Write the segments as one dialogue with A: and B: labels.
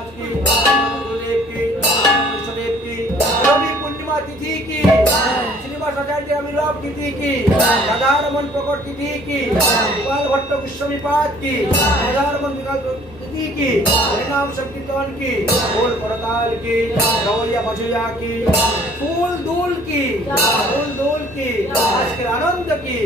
A: महाराज की गुरुदेव की कृष्णदेव की, रवि पूर्णिमा तिथि की, श्रीनिवास आचार्य अमिलाभ तिथि की राधारमन प्रकट तिथि की गोपाल भट्ट विश्वनिपात की राधारमन विकास तिथि की, हरिनाम संकीर्तन की, फूल परकाल की गौरिया भजया की, फूल दूल की, फूल दूल की आज के। आनंद की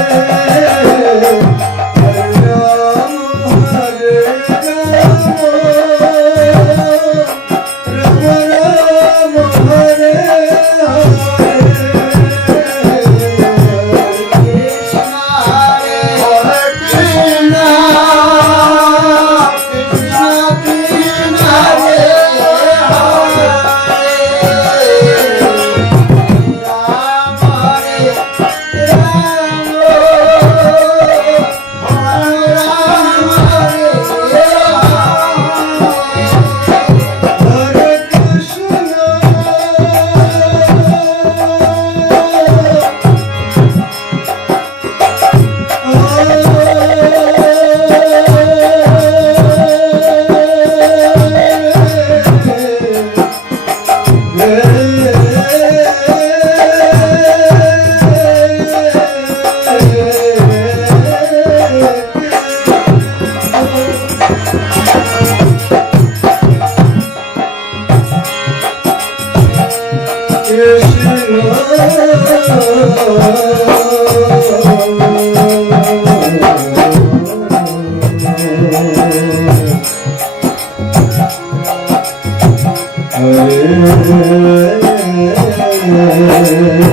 B: Yeah. Thank you.